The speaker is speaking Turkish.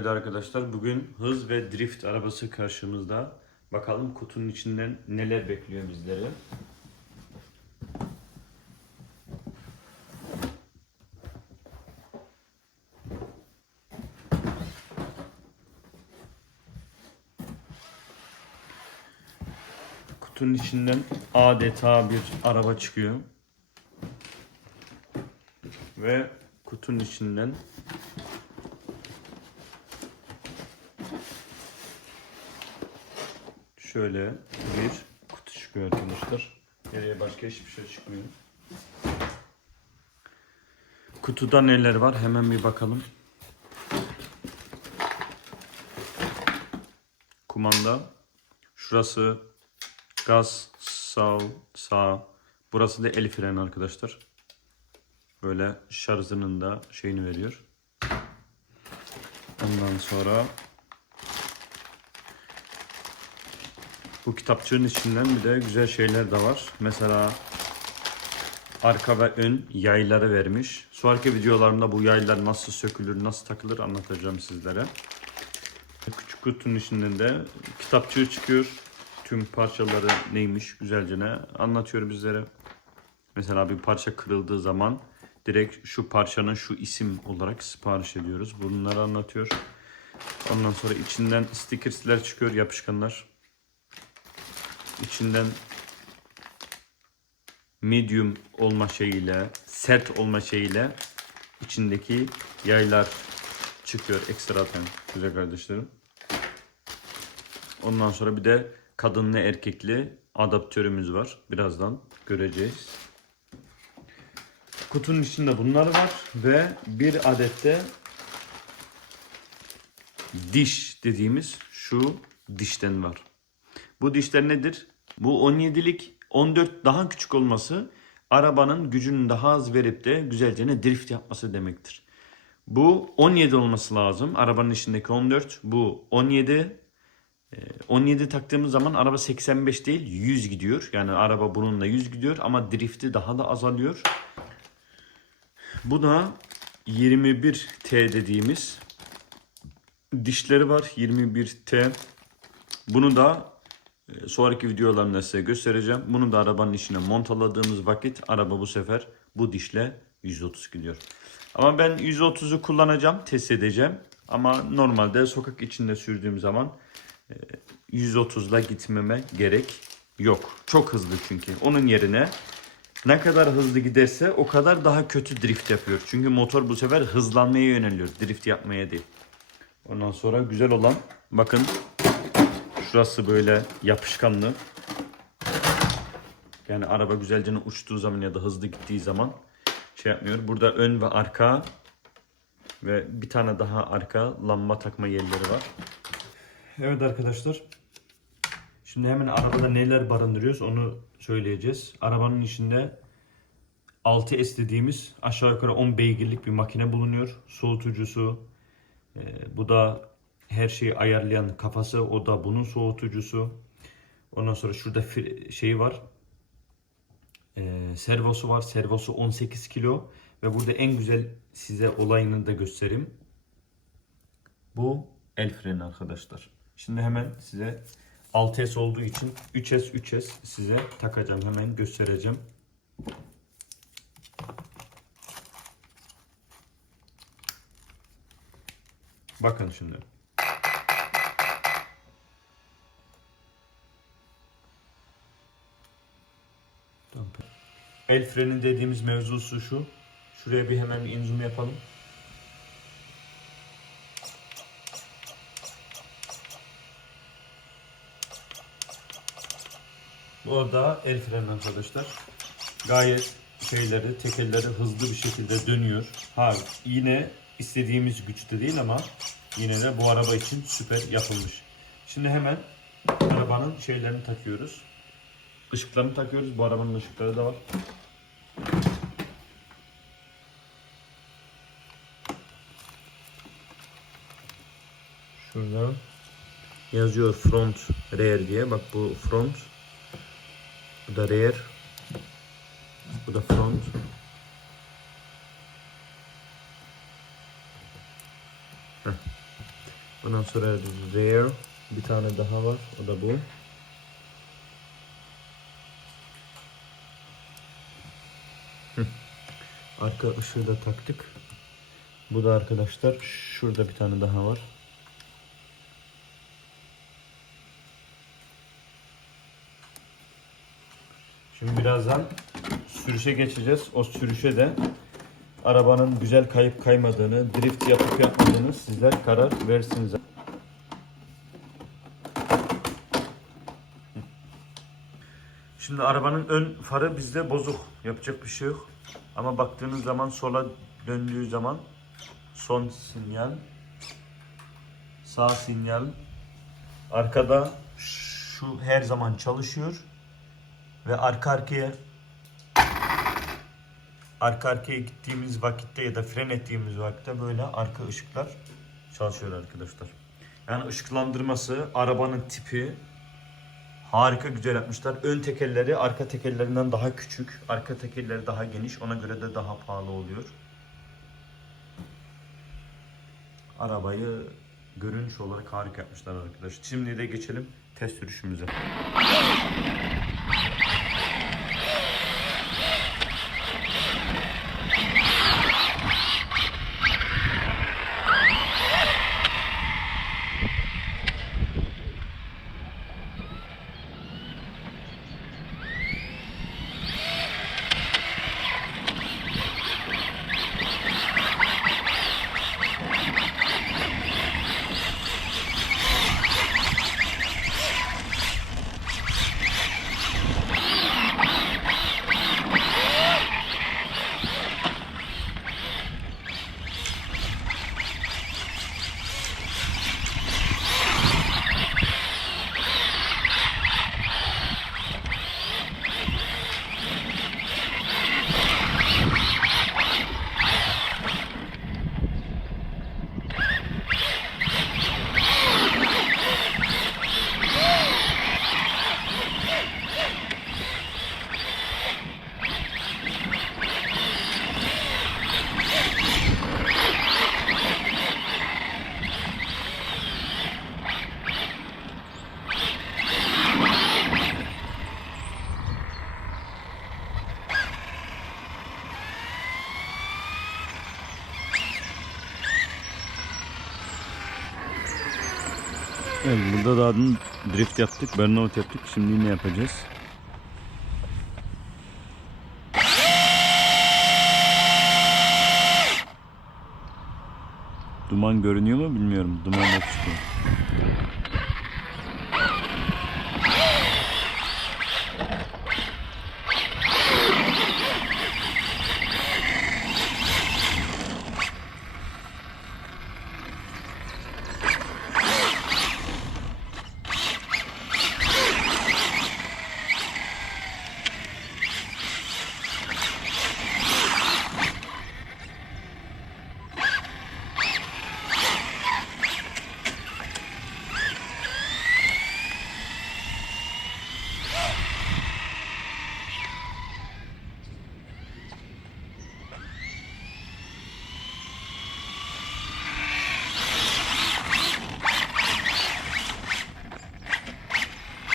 Evet arkadaşlar bugün hız ve drift arabası karşımızda. Bakalım kutunun içinden neler bekliyor bizleri. Kutunun içinden adeta bir araba çıkıyor. Ve kutunun içinden şöyle bir kutu çıkıyor arkadaşlar. Geriye başka hiçbir şey çıkmıyor. Kutuda neler var hemen bir bakalım. Kumanda. Şurası gaz sağ sağ. Burası da el freni arkadaşlar. Böyle şarjının da şeyini veriyor. Ondan sonra bu kitapçığın içinden bir de güzel şeyler de var. Mesela arka ve ön yayları vermiş. Sonraki videolarımda bu yaylar nasıl sökülür, nasıl takılır anlatacağım sizlere. Küçük kutunun içinden de kitapçığı çıkıyor. Tüm parçaları neymiş güzelce ne anlatıyor bizlere. Mesela bir parça kırıldığı zaman direkt şu parçanın şu isim olarak sipariş ediyoruz. Bunları anlatıyor. Ondan sonra içinden stickersler çıkıyor, yapışkanlar. İçinden medium olma şeyiyle, sert olma şeyiyle içindeki yaylar çıkıyor ekstraten güzel kardeşlerim. Ondan sonra bir de kadınlı erkekli adaptörümüz var. Birazdan göreceğiz. Kutunun içinde bunlar var ve bir adette diş dediğimiz şu dişten var. Bu dişler nedir? Bu 17'lik 14 daha küçük olması arabanın gücünün daha az verip de güzelce drift yapması demektir. Bu 17 olması lazım. Arabanın içindeki 14. Bu 17. Ee, 17 taktığımız zaman araba 85 değil 100 gidiyor. Yani araba bununla 100 gidiyor ama drifti daha da azalıyor. Bu da 21T dediğimiz dişleri var 21T. Bunu da e, sonraki videolarımda size göstereceğim. Bunu da arabanın içine montaladığımız vakit araba bu sefer bu dişle 130 gidiyor. Ama ben 130'u kullanacağım, test edeceğim. Ama normalde sokak içinde sürdüğüm zaman 130'la gitmeme gerek yok. Çok hızlı çünkü. Onun yerine ne kadar hızlı giderse o kadar daha kötü drift yapıyor. Çünkü motor bu sefer hızlanmaya yöneliyor. Drift yapmaya değil. Ondan sonra güzel olan bakın şurası böyle yapışkanlı. Yani araba güzelce uçtuğu zaman ya da hızlı gittiği zaman şey yapmıyor. Burada ön ve arka ve bir tane daha arka lamba takma yerleri var. Evet arkadaşlar. Şimdi hemen arabada neler barındırıyoruz onu söyleyeceğiz. Arabanın içinde 6S dediğimiz aşağı yukarı 10 beygirlik bir makine bulunuyor. Soğutucusu. e, bu da her şeyi ayarlayan kafası. O da bunun soğutucusu. Ondan sonra şurada şeyi var. E, servosu var. Servosu 18 kilo. Ve burada en güzel size olayını da göstereyim. Bu el freni arkadaşlar. Şimdi hemen size 6S olduğu için 3S 3S size takacağım. Hemen göstereceğim. Bakın şimdi. El freni dediğimiz mevzusu şu. Şuraya bir hemen bir zoom yapalım. Bu arada el freni arkadaşlar. Gayet şeyleri, tekerleri hızlı bir şekilde dönüyor. Ha yine istediğimiz güçte değil ama yine de bu araba için süper yapılmış. Şimdi hemen arabanın şeylerini takıyoruz. Işıklarını takıyoruz. Bu arabanın ışıkları da var. Şurada yazıyor front rear diye. Bak bu front. Bu da rear. Bu da front. Heh. Ondan sonra there bir tane daha var. O da bu. Arka ışığı da taktık. Bu da arkadaşlar şurada bir tane daha var. Şimdi birazdan sürüşe geçeceğiz. O sürüşe de arabanın güzel kayıp kaymadığını, drift yapıp yapmadığını sizler karar versiniz. Şimdi arabanın ön farı bizde bozuk. Yapacak bir şey yok. Ama baktığınız zaman sola döndüğü zaman son sinyal, sağ sinyal, arkada şu her zaman çalışıyor ve arka arkaya arka arkaya gittiğimiz vakitte ya da fren ettiğimiz vakitte böyle arka ışıklar çalışıyor arkadaşlar. Yani ışıklandırması, arabanın tipi harika güzel yapmışlar. Ön tekerleri arka tekerlerinden daha küçük, arka tekerleri daha geniş, ona göre de daha pahalı oluyor. Arabayı görünüş olarak harika yapmışlar arkadaşlar. Şimdi de geçelim test sürüşümüze. Evet burada daha dün drift yaptık, burnout yaptık. Şimdi ne yapacağız? Duman görünüyor mu bilmiyorum. Duman yok çıkıyor.